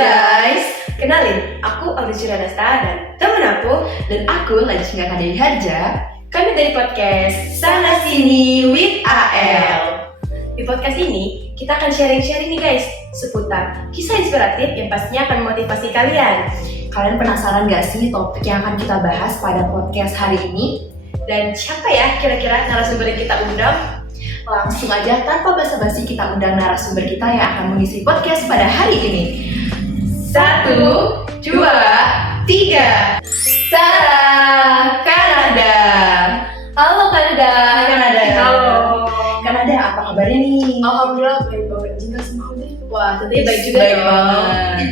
guys, kenalin, aku Audrey Radasta dan temen aku dan aku Lajeng Kadeli Harja. Kami dari podcast Sana Sini with AL. Di podcast ini kita akan sharing-sharing nih guys seputar kisah inspiratif yang pastinya akan memotivasi kalian. Kalian penasaran gak sih topik yang akan kita bahas pada podcast hari ini? Dan siapa ya kira-kira narasumber yang kita undang? Langsung aja tanpa basa-basi kita undang narasumber kita yang akan mengisi podcast pada hari ini. 1, 2, 3. Sarah Kanada. Halo Kanada. Kanada. Halo. Kanada, apa kabarnya nih? Alhamdulillah baik banget. Juga sama Audrey. Wah, tentunya baik juga Baik dong. banget.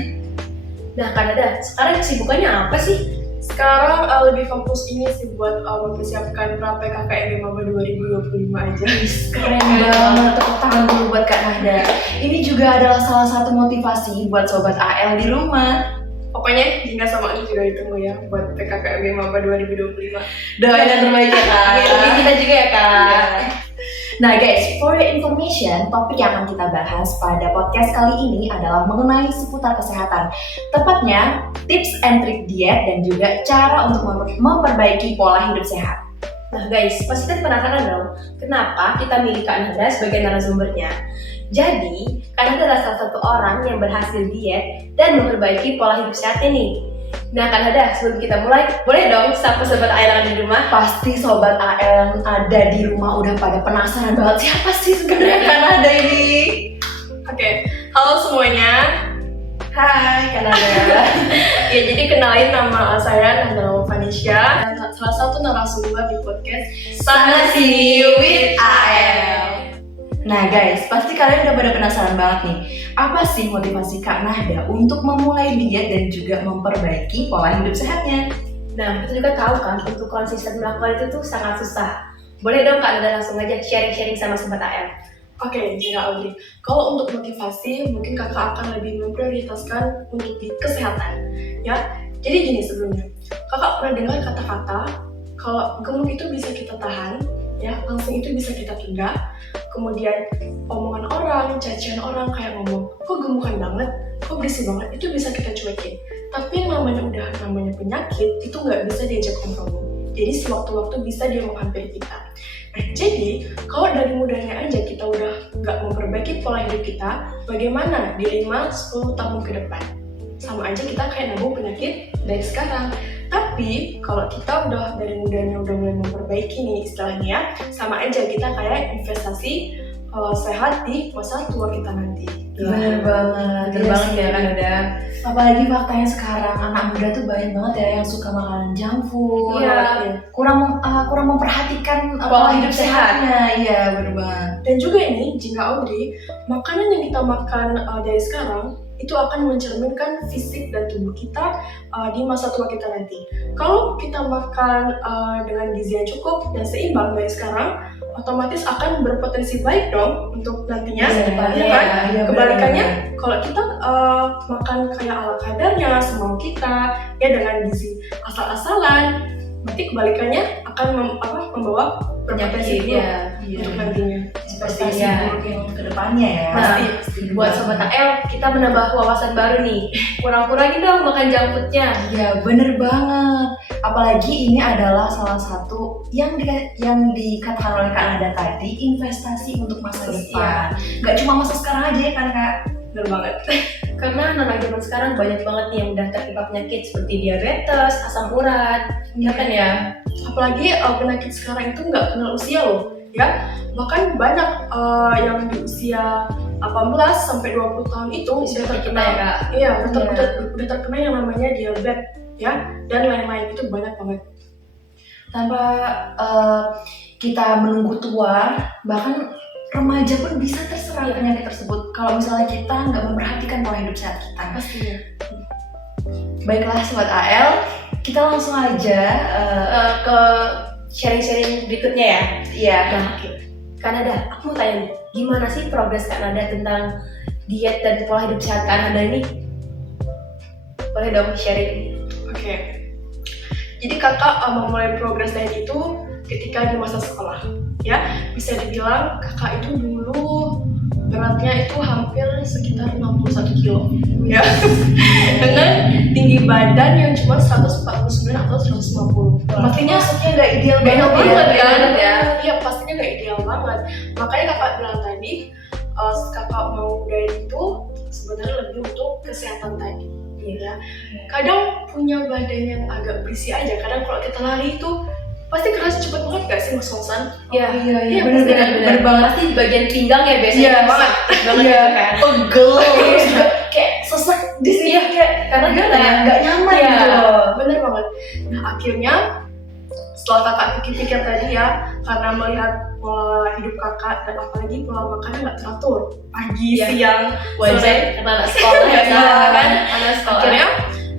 Nah Kanada, sekarang kesibukannya apa sih? Sekarang lebih fokus ini sih buat mempersiapkan pra-PKKMB Maba 2025 aja. Keren banget, tepuk tangan dulu buat Kak Nahda. Ini juga adalah salah satu motivasi buat Sobat AL di rumah. Pokoknya Jingga sama ini juga ditunggu ya buat PKKMB Maba 2025. Doain yang terbaik ya Kak. Lebih kita juga ya Kak. Nah guys, for your information, topik yang akan kita bahas pada podcast kali ini adalah mengenai seputar kesehatan. Tepatnya, tips and trik diet dan juga cara untuk memperbaiki pola hidup sehat. Nah guys, pasti kan penasaran dong, kenapa kita milih Kak Nahda sebagai narasumbernya? Jadi, Kak Nahda adalah salah satu orang yang berhasil diet dan memperbaiki pola hidup sehatnya nih. Nah Kak Nahda, sebelum kita mulai, boleh dong sapa sobat AL yang ada di rumah? Pasti Sobat AL yang ada di rumah udah pada penasaran banget siapa sih sebenarnya Kak Nahda ini? Oke, halo semuanya. Hai Kak Nahda. Ya jadi kenalin nama saya Nahda Vanisha dan salah satu narasumber di podcast Sana Sini with AL. Nah guys, pasti kalian udah pada penasaran banget nih, apa sih motivasi Kak Nahda untuk memulai diet dan juga memperbaiki pola hidup sehatnya? Nah, kita juga tahu kan, untuk konsisten melakukan itu tuh sangat susah. Boleh dong Kak Nahda langsung aja sharing-sharing sama sobat AL. Oke, Jingga Audrey. Kalau untuk motivasi, mungkin kakak akan lebih memprioritaskan untuk di kesehatan. Ya, jadi gini sebelumnya, kakak pernah dengar kata-kata kalau gemuk itu bisa kita tahan, ya, langsung itu bisa kita tunda. Kemudian omongan orang, cacian orang kayak ngomong, kok gemukan banget, kok berisi banget, itu bisa kita cuekin. Tapi yang namanya penyakit, itu nggak bisa diajak kompromi. Jadi sewaktu-waktu bisa dia menghampiri kita. Nah, jadi kalau dari mudahnya aja kita udah nggak memperbaiki pola hidup kita, bagaimana di 5-10 tahun ke depan? Sama aja kita kayak nabung penyakit dari sekarang. Tapi kalau kita udah dari mudanya udah mulai memperbaiki nih istilahnya ya, sama aja kita kayak investasi sehat di masa tua kita nanti. Bener banget, Bener banget ya Kak Nahda. Apalagi faktanya sekarang anak muda tuh banyak banget ya yang suka makanan junk food, Iya. kurang memperhatikan pola hidup sehatnya. Iya, bener banget. Dan juga ini, Jingga Audrey, makanan yang kita makan dari sekarang itu akan mencerminkan fisik dan tubuh kita di masa tua kita nanti. Kalau kita makan dengan gizi yang cukup dan seimbang dari sekarang, otomatis akan berpotensi baik dong untuk nantinya sedepannya kan. Iya, Kebalikannya, bener. kalau kita makan kayak ala kadarnya, semau kita, ya dengan gizi asal-asalan, berarti kebalikannya akan membawa berpotensi buruk ya. untuk nantinya. Investasi Iya. buruk yang kedepannya ya. Nah, buat sobat AL, kita menambah wawasan baru nih. Kurang-kurangin dong makan junk foodnya. Ya bener banget. Apalagi ini adalah salah satu yang dikatakan oleh Kak Nahda tadi, investasi untuk masa depan. Gak cuma masa sekarang aja ya kan Kak? Bener banget. Karena anak zaman sekarang banyak banget nih yang udah tertimpa penyakit seperti diabetes, asam urat, ya kan ya? Apalagi penyakit sekarang itu nggak kenal usia loh, ya. Bahkan banyak yang di usia 18 sampai 20 tahun itu Sudah terkena ya Kak? Iya, udah terkena yang namanya diabetes, ya, dan lain-lain itu banyak banget. Tanpa kita menunggu tua, bahkan remaja pun bisa terserang penyakit tersebut kalau misalnya kita nggak memperhatikan pola hidup sehat kita. Pastinya. Baiklah Sobat AL, kita langsung aja Ke sharing-sharing berikutnya ya. iya. Nah, Kak Nahda, aku mau tanya nih, gimana sih progres Kak Nahda tentang diet dan pola hidup sehat Kak Nahda ini? Boleh dong sharing. Oke. Jadi kakak memulai progres diet itu ketika di masa sekolah, ya. Bisa dibilang kakak itu dulu beratnya itu hampir sekitar 61 kilo ya. Dengan tinggi badan yang cuma 149 atau 150. Pastinya nggak ideal gak ideal banget kan ya. Iya, pastinya gak ideal banget. Makanya kakak bilang tadi, kakak mau diet itu sebenarnya lebih untuk kesehatan tadi ya. Kadang punya badan yang agak berisi aja, kadang kalau kita lari itu pasti kerasa cepet banget gak sih ngos-ngosan? Iya, Iya, bener banget. Pasti di bagian pinggang ya biasanya Iya, banget Iya, kan. pegel kayak sesak di sini kayak Karena nggak nyaman Iya, gitu loh. bener banget. Nah akhirnya setelah kakak pikir-pikir tadi ya, karena melihat pola hidup kakak dan apalagi pola makannya nggak teratur, pagi, Iya. siang, Wajar sore, karena anak sekolah ya kan. Anak sekolah. akhirnya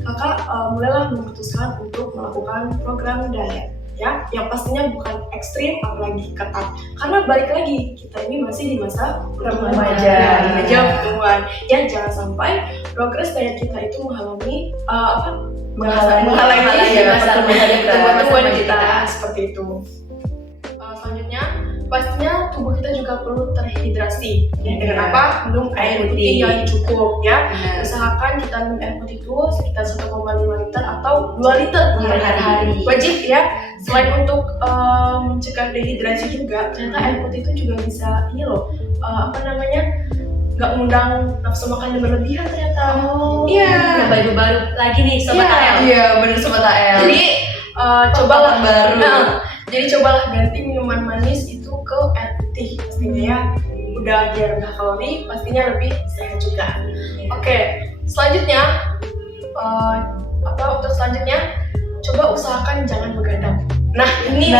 kakak mulailah memutuskan untuk melakukan program diet ya, yang pastinya bukan ekstrim apalagi ketat, karena balik lagi kita ini masih di masa Remaja. pertumbuhan ya. Jangan sampai progres diet kita itu menghalangi Menghalangi masa pertumbuhan kita kita. seperti itu. Selanjutnya pastinya tubuh kita juga perlu terhidrasi ya, dengan apa? Minum air putih yang cukup ya. Usahakan kita minum air putih itu sekitar 1,5 liter atau 2 liter per hari. Wajib ya. Selain untuk mencegah dehidrasi juga, ternyata air putih itu juga bisa ini loh, nggak mengundang nafsu makan yang berlebihan ternyata. Iya. Yang baru-baru lagi nih sobat Iya. AL. Iya, bener sobat AL. Jadi cobalah baru. Jadi cobalah ganti minuman manis itu ke air putih pastinya ya. Udah dia rendah kalori, pastinya lebih sehat juga. Oke, selanjutnya untuk selanjutnya coba usahakan jangan begadang. Nah ini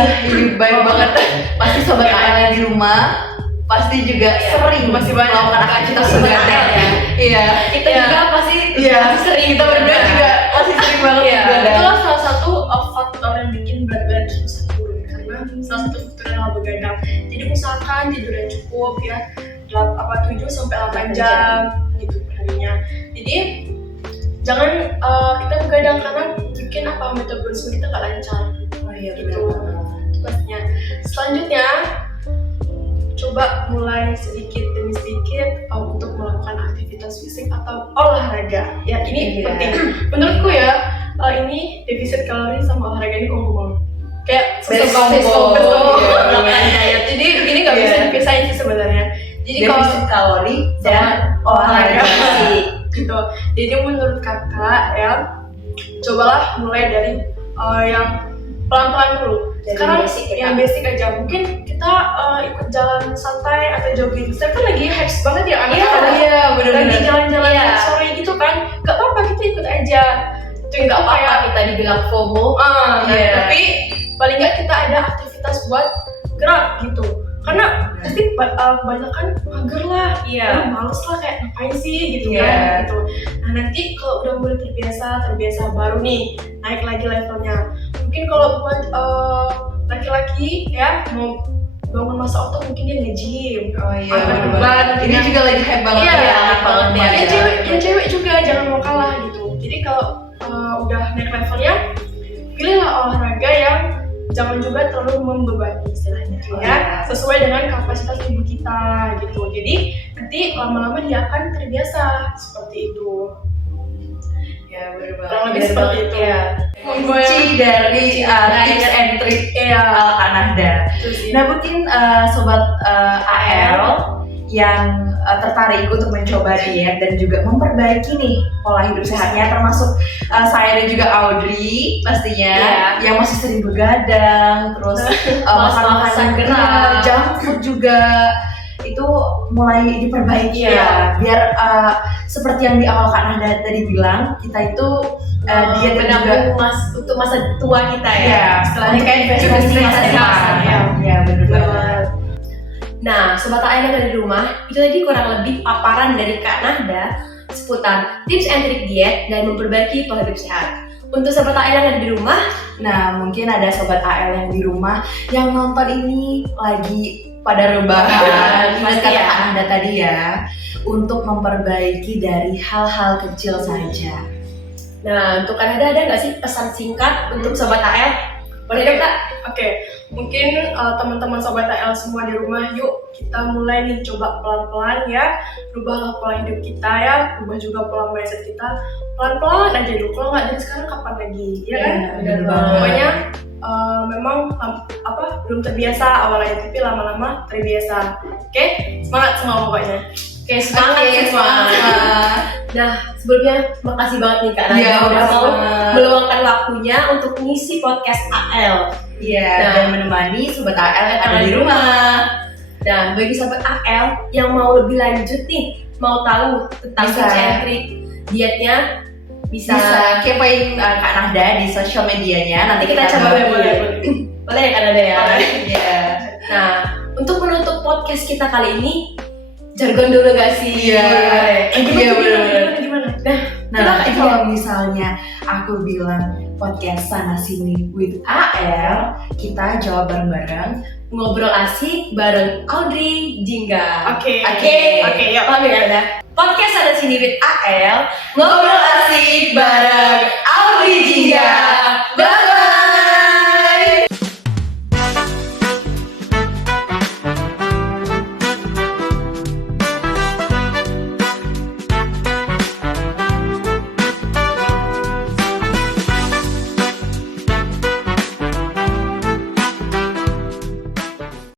baik banget. Pasti sobat AL yang di rumah pasti juga sering masih banyak melakukan aktivitas begadang ya. Iya. Kita Iya. juga pasti Iya. sering Kita berdua juga masih sering banget Iya. begadang. itulah salah satu faktor yang bikin berat badan susah turun, karena salah satu faktor adalah begadang. Jadi usahakan tidur yang cukup ya, 7 sampai 8 jam gitu perharinya. Jadi jangan kita begadang karena bikin metabolisme kita nggak lancar. Iya, Gitu pastinya. Selanjutnya coba mulai sedikit demi sedikit untuk melakukan aktivitas fisik atau olahraga ya. Ini penting menurutku ya. Ini defisit kalori sama olahraga ini kombo kayak Combo. jadi ini nggak bisa dipisahin sih sebenarnya. Jadi kalau defisit kalori dan olahraga fisik. gitu. Jadi menurut kakak ya, cobalah mulai dari yang pelan-pelan dulu. Sekarang yang basic aja. Mungkin kita ikut jalan santai atau jogging. Saya kan lagi hype banget ya anak-anak. Iya, bener-bener. Lagi jalan-jalan Iya. sore gitu kan. Gak apa-apa kita ikut aja. Itu nggak apa-apa kita dibilang FOMO. Iya. Tapi paling nggak kita ada aktivitas buat gerak gitu. Karena pasti kebanyakan mager lah. Iya. Males lah kayak ngapain sih gitu Iya. kan gitu. Nah nanti kalau udah mulai terbiasa baru nih naik lagi levelnya. Mungkin kalau buat laki-laki ya mau bangun masa otot mungkin dia nge-gym. Oh iya, Angkat bener beban. banget. Ini juga lagi hype banget Iya, ya, hype banget ya. Yang cewek juga jangan mau kalah gitu. Jadi kalau udah naik levelnya, pilihlah olahraga yang jangan juga terlalu membebani istilahnya ya, sesuai dengan kapasitas tubuh kita gitu. Jadi nanti lama-lama dia akan terbiasa seperti itu. Ya, bener banget. Kurang lebih seperti itu. Iya. Kunci dari tips and trick ala Kanada. Nah, mungkin sobat AL yang tertarik untuk mencoba diet dan juga memperbaiki nih pola hidup sehatnya, termasuk saya dan juga Audrey pastinya yang masih sering begadang, terus makan-makan gerak, junk food juga itu mulai diperbaiki ya, biar seperti yang di awal Kak Nahda tadi bilang, kita itu diet dan juga untuk masa tua kita ya. ya, Istilahnya kayak investasi masa depan. Ya, bener banget. Nah, sobat AL yang ada di rumah, itu tadi kurang lebih paparan dari Kak Nahda seputar tips and trik diet dan memperbaiki pola hidup sehat. Untuk sobat AL yang ada di rumah, nah mungkin ada sobat AL yang di rumah yang nonton ini lagi pada rebahan, Pasti kata ya. Kak Nahda tadi ya, untuk memperbaiki dari hal-hal kecil saja. nah untuk Kak Nahda ada nggak sih pesan singkat untuk sobat AL? Boleh dong Kak? Oke, Mungkin teman-teman Sobat AL semua di rumah, yuk kita mulai nih coba pelan-pelan ya. Rubahlah pola hidup kita ya, rubah juga pola mindset kita. Pelan-pelan aja dulu, kalau nggak dari sekarang kapan lagi, ya kan? benar banget. Pokoknya memang belum terbiasa awalnya, tapi lama-lama terbiasa. Oke? Semangat semua pokoknya. Oke, semangat ya semangat. Nah, sebelumnya makasih banget nih Kak Nadia Iya, udah makasih mau banget. meluangkan waktunya untuk ngisi podcast AL. Iya, Nah. dan menemani Sobat AL yang ada di rumah. Nah, bagi sahabat AL yang mau lebih lanjut nih, mau tahu tentang Bisa. tips and trick dietnya, bisa kepoin Kak Nahda di sosial medianya. Nanti kita coba bahas. boleh ya Kak Nadia ya. Iya. Nah, untuk menutup podcast kita kali ini, jargon dulu gak sih? Iya. Iya, Gimana? Nah, nanti kalau misalnya aku bilang podcast Sana Sini with AL, kita jawab bareng-bareng. Ngobrol asik bareng Audrey Jingga. Oke, yuk paham ya udah. Podcast Sana Sini with AL, ngobrol asik bareng Audrey Jingga.